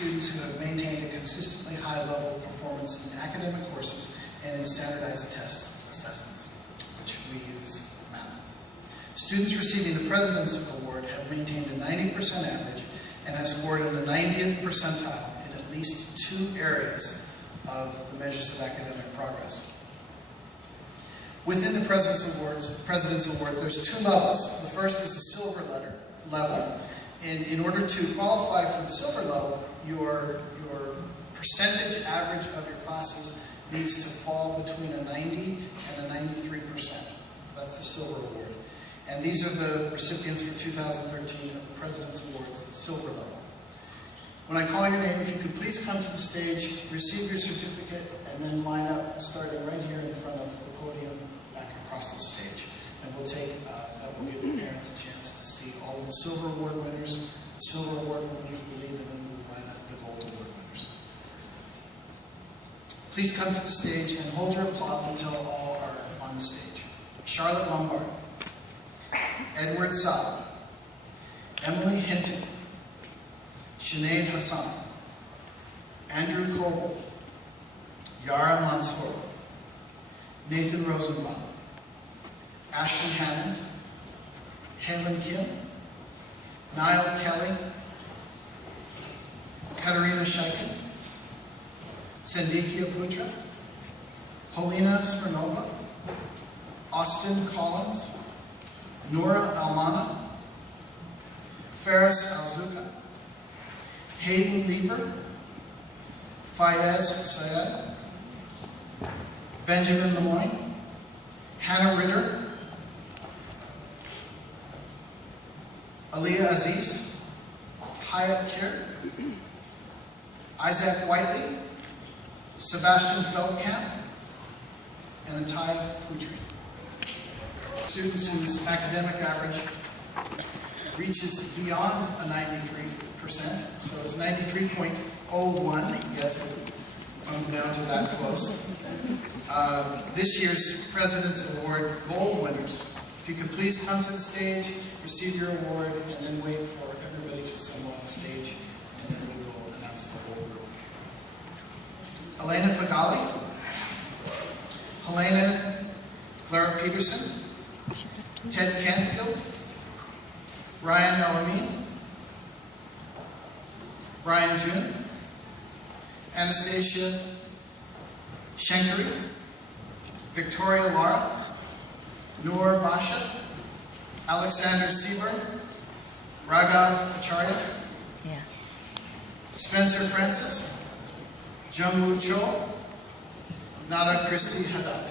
students who have maintained a consistently high level of performance in academic courses and in standardized test assessments, which we use MAP. Students receiving the President's Award have maintained a 90% average and have scored in the 90th percentile in at least 2 areas of the measures of academic progress. Within the President's Awards, there's 2 levels. The first is the silver level. And in order to qualify for the silver level, your percentage average of your classes needs to fall between a 90 and a 93%. So that's the silver award. And these are the recipients for 2013 of the President's Awards, the silver level. When I call your name, if you could please come to the stage, receive your certificate, and then line up starting right here in front of the podium back across the stage. And we'll take, that will give the parents a chance to see all of the silver award winners, the silver award winners believe, and then we'll line up the gold award winners. Please come to the stage and hold your applause until all are on the stage. Charlotte Lombard, Edward Saab, Emily Hinton, Sinead Hassan, Andrew Coble, Yara Mansour, Nathan Rosenbaum, Ashley Hammonds, Helen Kim, Niall Kelly, Katarina Scheiken, Sandikia Putra, Polina Smirnova, Austin Collins, Nora Almana, Faris Alzuka, Hayden Lever, Fayez Syed, Benjamin Lemoyne, Hannah Ritter, Aliyah Aziz, Hyatt Kier, Isaac Whiteley, Sebastian Feldkamp, and Ataya Putri. Students whose academic average reaches beyond a 93%, so it's 93.01, yes, it comes down to that close. This year's President's Award Gold winners. If you could please come to the stage, receive your award, and then wait for everybody to assemble on the stage, and then we will announce the gold award. Elena Fagali, Helena Clara Peterson, Ted Canfield, Ryan Elamine, Brian June, Anastasia Shankari, Victoria Lara, Noor Basha, Alexander Seaburn, Raghav Acharya, Spencer Francis, Jungwoo Cho, Nada Christie Haddad.